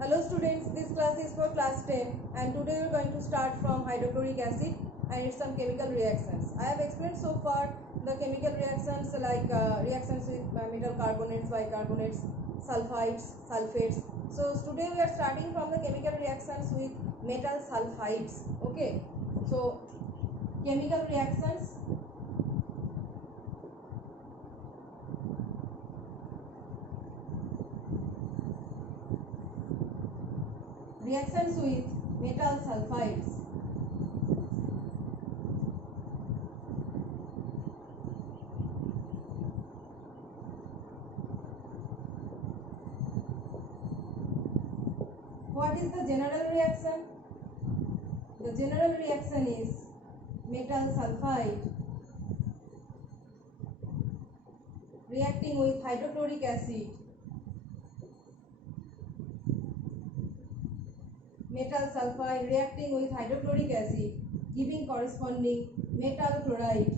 Hello students, this class is for class 10 and today we are going to start from hydrochloric acid and its some chemical reactions. I have explained so far the chemical reactions like reactions with metal carbonates, bicarbonates, sulfides, sulfates. So today we are starting from the chemical reactions with metal sulfides. Okay, so chemical reactions. Reactions with metal sulfides. What is the general reaction? The general reaction is metal sulfide reacting with hydrochloric acid. Metal sulfide reacting with hydrochloric acid giving corresponding metal chloride.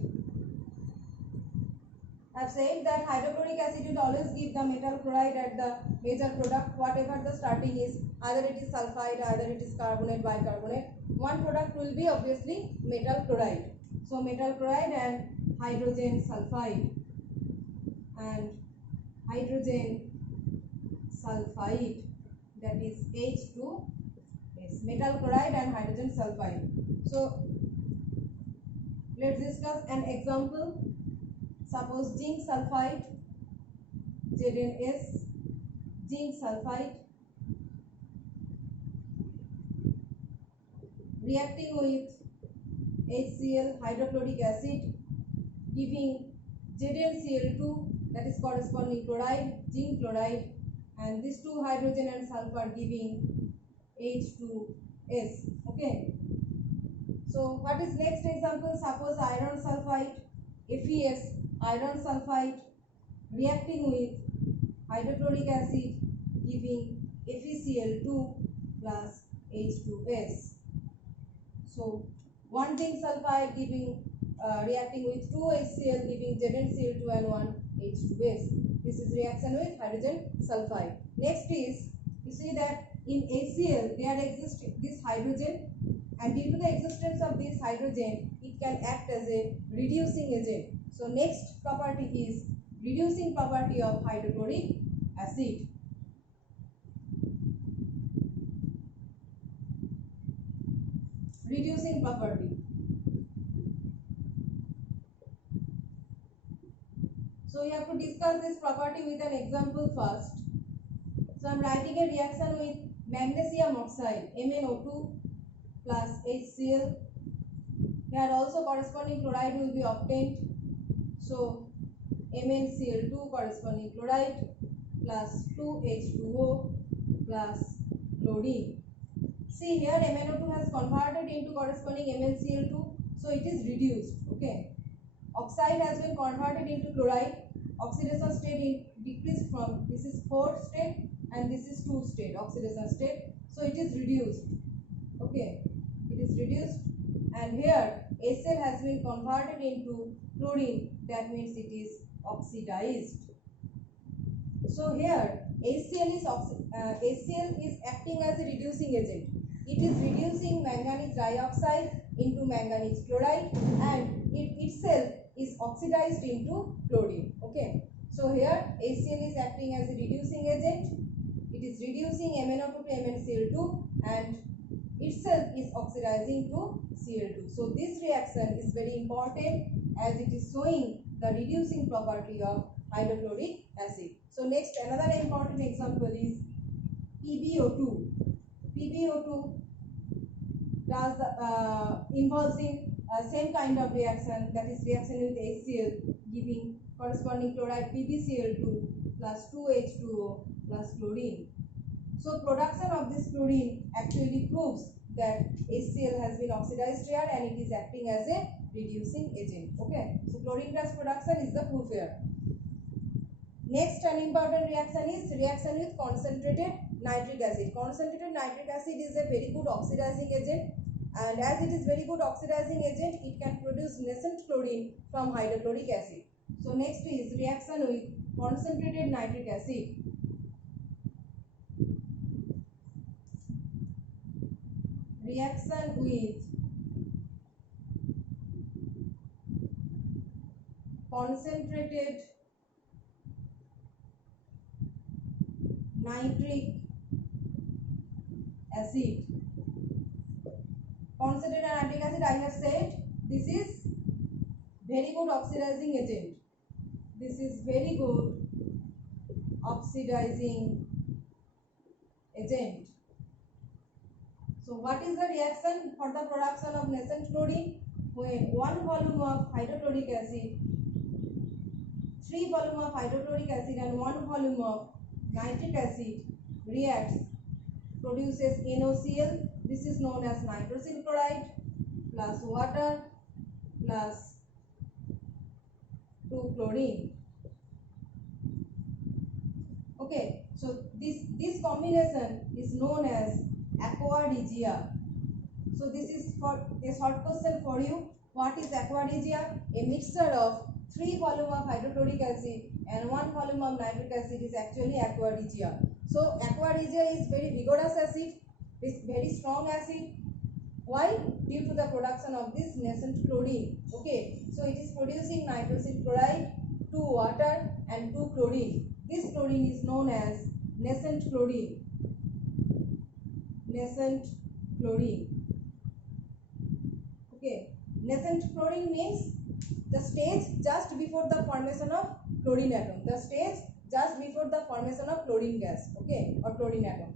I have said that hydrochloric acid will always give the metal chloride at the major product, whatever the starting is, either it is sulfide, either it is carbonate, bicarbonate. One product will be obviously metal chloride. So metal chloride and hydrogen sulfide and hydrogen sulfide, that is H2S, metal chloride and hydrogen sulfide. So let's discuss an example. Suppose zinc sulfide, ZnS, zinc sulfide reacting with HCl, hydrochloric acid, giving ZnCl2, that is corresponding chloride, zinc chloride, and these two hydrogen and sulfur giving H2S. Okay. So what is next example? Suppose iron sulfide, FeS, iron sulfide reacting with hydrochloric acid giving FeCl2 plus H2S. So one zinc sulfide giving reacting with 2 HCl giving ZnCl2 and 1 H2S. This is reaction with hydrogen sulfide. Next is, you see that in HCl there exists this hydrogen, and due to the existence of this hydrogen it can act as a reducing agent. So next property is reducing property of hydrochloric acid. Reducing property. So you have to discuss this property with an example first. So I am writing a reaction with magnesium oxide, MnO2 plus HCl. Here also corresponding chloride will be obtained. So MnCl2 corresponding chloride plus 2H2O plus chlorine. See here MnO2 has converted into corresponding MnCl2, so it is reduced. Okay. Oxide has been converted into chloride. Oxidation state decreased from, this is 4 state and this is 2 state oxidation state. So it is reduced. Okay. It is reduced, and here HCl has been converted into chlorine, that means it is oxidized. So here HCl is acting as a reducing agent. It is reducing manganese dioxide into manganese chloride, and it itself is oxidized into chlorine. Okay. So here HCl is acting as a reducing agent. It is reducing MnO2 to MnCl2 and itself is oxidizing to Cl2. So this reaction is very important as it is showing the reducing property of hydrochloric acid. So next, another important example is PbO2. PbO2 does involves in same kind of reaction, that is reaction with HCl giving corresponding chloride PbCl2 plus 2H2O plus chlorine. So production of this chlorine actually proves that HCl has been oxidized here and it is acting as a reducing agent. Okay. So chlorine gas production is the proof here. Next, an important reaction is reaction with concentrated nitric acid. Concentrated nitric acid is a very good oxidizing agent, and as it is very good oxidizing agent, it can produce nascent chlorine from hydrochloric acid. So next is reaction with concentrated nitric acid. reaction with concentrated nitric acid. Concentrated nitric acid, I have said, this is very good oxidizing agent. This is very good oxidizing agent. So what is the reaction for the production of nascent chlorine? When 1 volume of hydrochloric acid, 3 volume of hydrochloric acid and 1 volume of nitric acid reacts, produces NaCl. This is known as nitrosyl chloride plus water plus 2 chlorine. Okay, so this combination is known as aqua regia. So this is for a short question for you. What is aqua regia? A mixture of 3 volume of hydrochloric acid and 1 volume of nitric acid is actually aqua regia. So aqua regia is very vigorous acid, it's very strong acid. Why? Due to the production of this nascent chlorine. Okay, so it is producing nitrosyl chloride, 2 water and 2 chlorine. This chlorine is known as nascent chlorine. Nascent chlorine. Okay, nascent chlorine means the stage just before the formation of chlorine atom. The stage just before the formation of chlorine gas. Okay, or chlorine atom.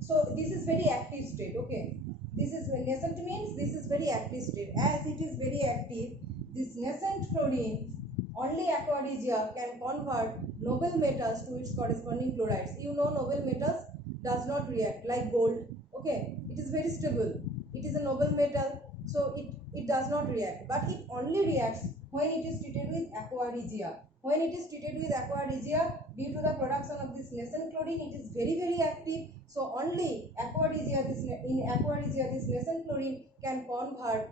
So this is very active state. Okay, this is nascent means this is very active state. As it is very active, this nascent chlorine, only aqua regia can convert noble metals to its corresponding chlorides. You know noble metals does not react like gold. Okay, it is very stable. It is a noble metal, so it does not react, but it only reacts when it is treated with aqua regia. When it is treated with aqua regia, due to the production of this nascent chlorine, it is very active. So only aqua regia, in aqua regia, this nascent chlorine can convert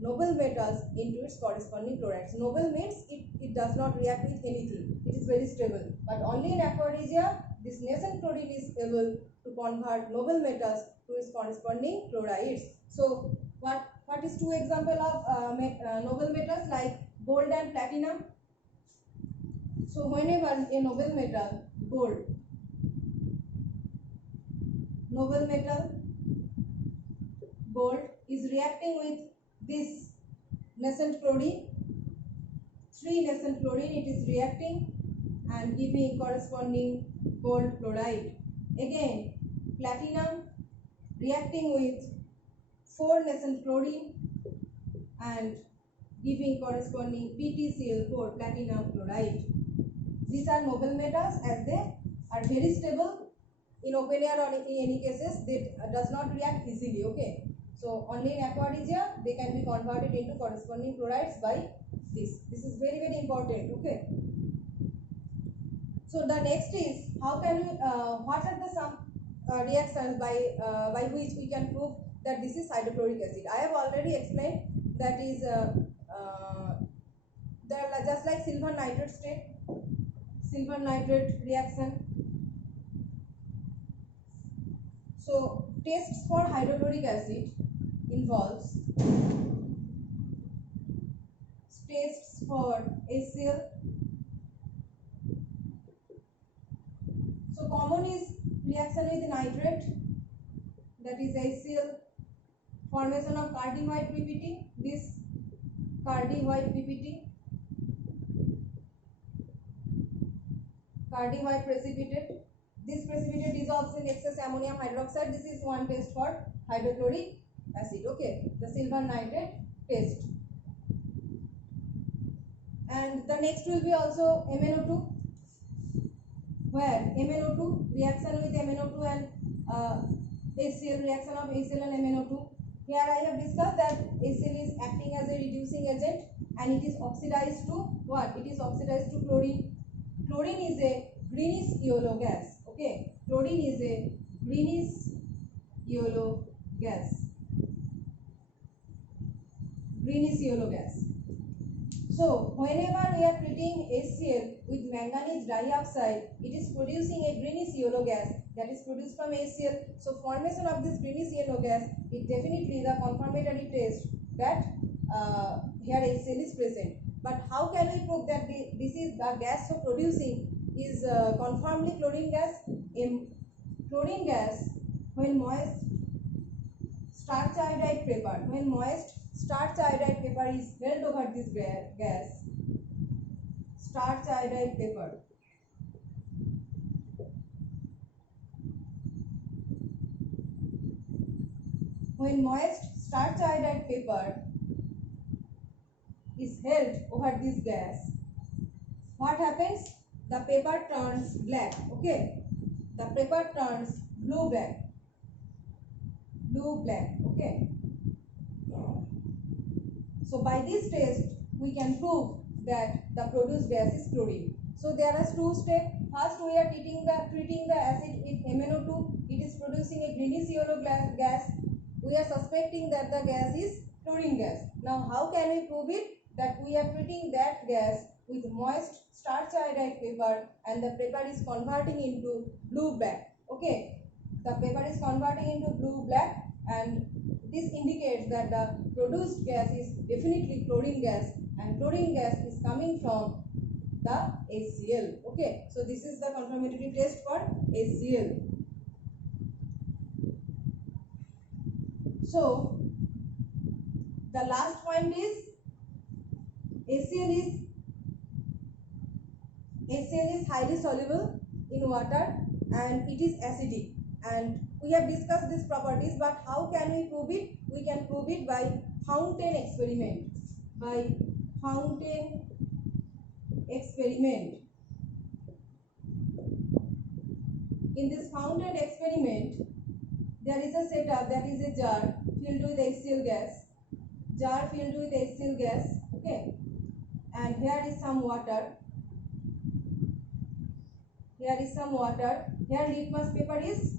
noble metals into its corresponding chlorides. Noble means it does not react with anything. It is very stable. But only in aqua regia, this nascent chlorine is able to convert noble metals to its corresponding chlorides. So what is 2 example of noble metals like gold and platinum? So whenever a noble metal, gold, noble metal, gold is reacting with this nascent chlorine, 3 nascent chlorine, it is reacting and giving corresponding gold chloride. Again, platinum reacting with 4 nascent chlorine and giving corresponding PtCl4, platinum chloride. These are noble metals as they are very stable in open air or in any cases they does not react easily. Okay, so only in aqua regia they can be converted into corresponding chlorides by this. This is very important. Okay, so the next is how can we what are the some reactions by which we can prove that this is hydrochloric acid. I have already explained that is they are just like silver nitrate state, silver nitrate reaction. So tests for hydrochloric acid involves tests for HCl. So common is reaction with nitrate, that is HCl, formation of cardi-white PPT, this cardi-white PPT, cardi-white precipitate. This precipitate dissolves in excess ammonium hydroxide. This is one test for hydrochloric acid. Okay, the silver nitrate test. And the next will be also MnO2, where MnO2 reaction with MnO2 and HCl, reaction of HCl and MnO2. Here I have discussed that HCl is acting as a reducing agent and it is oxidized to what? It is oxidized to chlorine. Chlorine is a greenish yellow gas. Okay, chlorine is a greenish yellow gas. Greenish yellow gas. So whenever we are treating HCl with manganese dioxide, it is producing a greenish yellow gas that is produced from HCl. So formation of this greenish yellow gas is definitely the confirmatory test that here HCl is present. But how can we prove that this is the gas so producing is confirmedly chlorine gas? In chlorine gas, when moist starch iodide paper, when moist starch iodide paper is held over this gas, starch iodide paper, when moist starch iodide paper is held over this gas, what happens? The paper turns black. Okay, the paper turns blue black. Okay, so by this test we can prove that the produced gas is chlorine. So there are two steps. First, we are treating the acid with MnO2. It is producing a greenish yellow gas. We are suspecting that the gas is chlorine gas. Now how can we prove it? That we are treating that gas with moist starch iodide paper and the paper is converting into blue black. Okay, the paper is converting into blue black, and this indicates that the produced gas is definitely chlorine gas, and chlorine gas is coming from the HCl. Okay, so this is the confirmatory test for HCl. So the last point is HCl is highly soluble in water and it is acidic, and we have discussed these properties, but how can we prove it? We can prove it by fountain experiment. By fountain experiment. In this fountain experiment, there is a setup, that is a jar filled with HCl gas. Jar filled with HCl gas. Okay, and here is some water. Here is some water. Here litmus paper is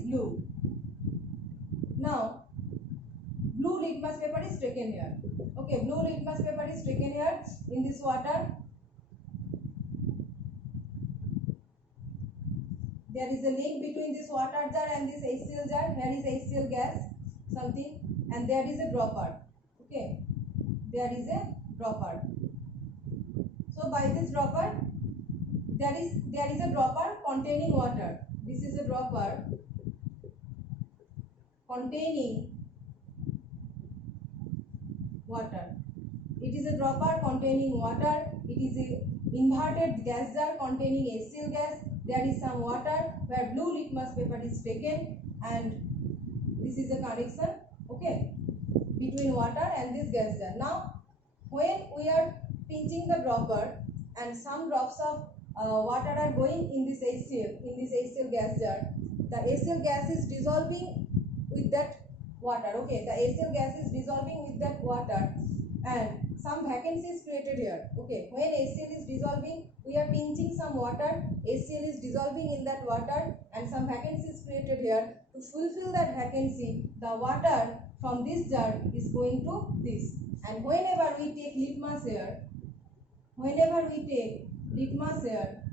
blue. Now blue litmus paper is taken here. Okay, blue litmus paper is taken here in this water. There is a link between this water jar and this HCl jar. Here is HCl gas something, and there is a dropper. Okay, there is a dropper. So by this dropper, there is a dropper containing water. This is a dropper containing water. It is a dropper containing water. It is a inverted gas jar containing HCl gas. There is some water where blue litmus paper is taken, and this is a connection, okay, between water and this gas jar. Now when we are pinching the dropper and some drops of water are going in this HCl gas jar, the HCl gas is dissolving with that water. Okay, the HCl gas is dissolving with that water, and some vacancy is created here. Okay, when HCl is dissolving, we are pinching some water, HCl is dissolving in that water, and some vacancy is created here. To fulfill that vacancy, the water from this jar is going to this, and whenever we take litmus here,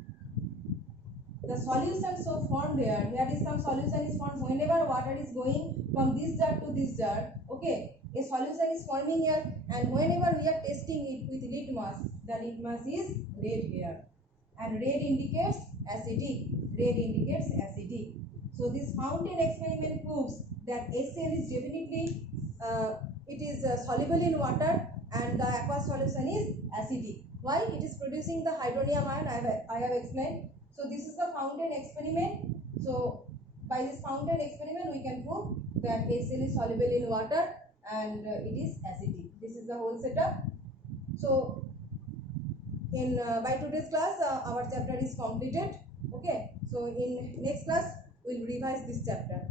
the solution so formed here is some solution is formed. Whenever water is going from this jar to this jar, okay, a solution is forming here, and whenever we are testing it with litmus, the litmus is red here, and red indicates acidic. So this fountain experiment proves that HCl is definitely soluble in water, and the aqueous solution is acidic. Why? It is producing the hydronium ion. I have explained. So this is the fountain experiment. So by this fountain experiment, we can prove that HCl is soluble in water and it is acidic. This is the whole setup. So in by today's class, our chapter is completed. Okay. So in next class, we'll revise this chapter.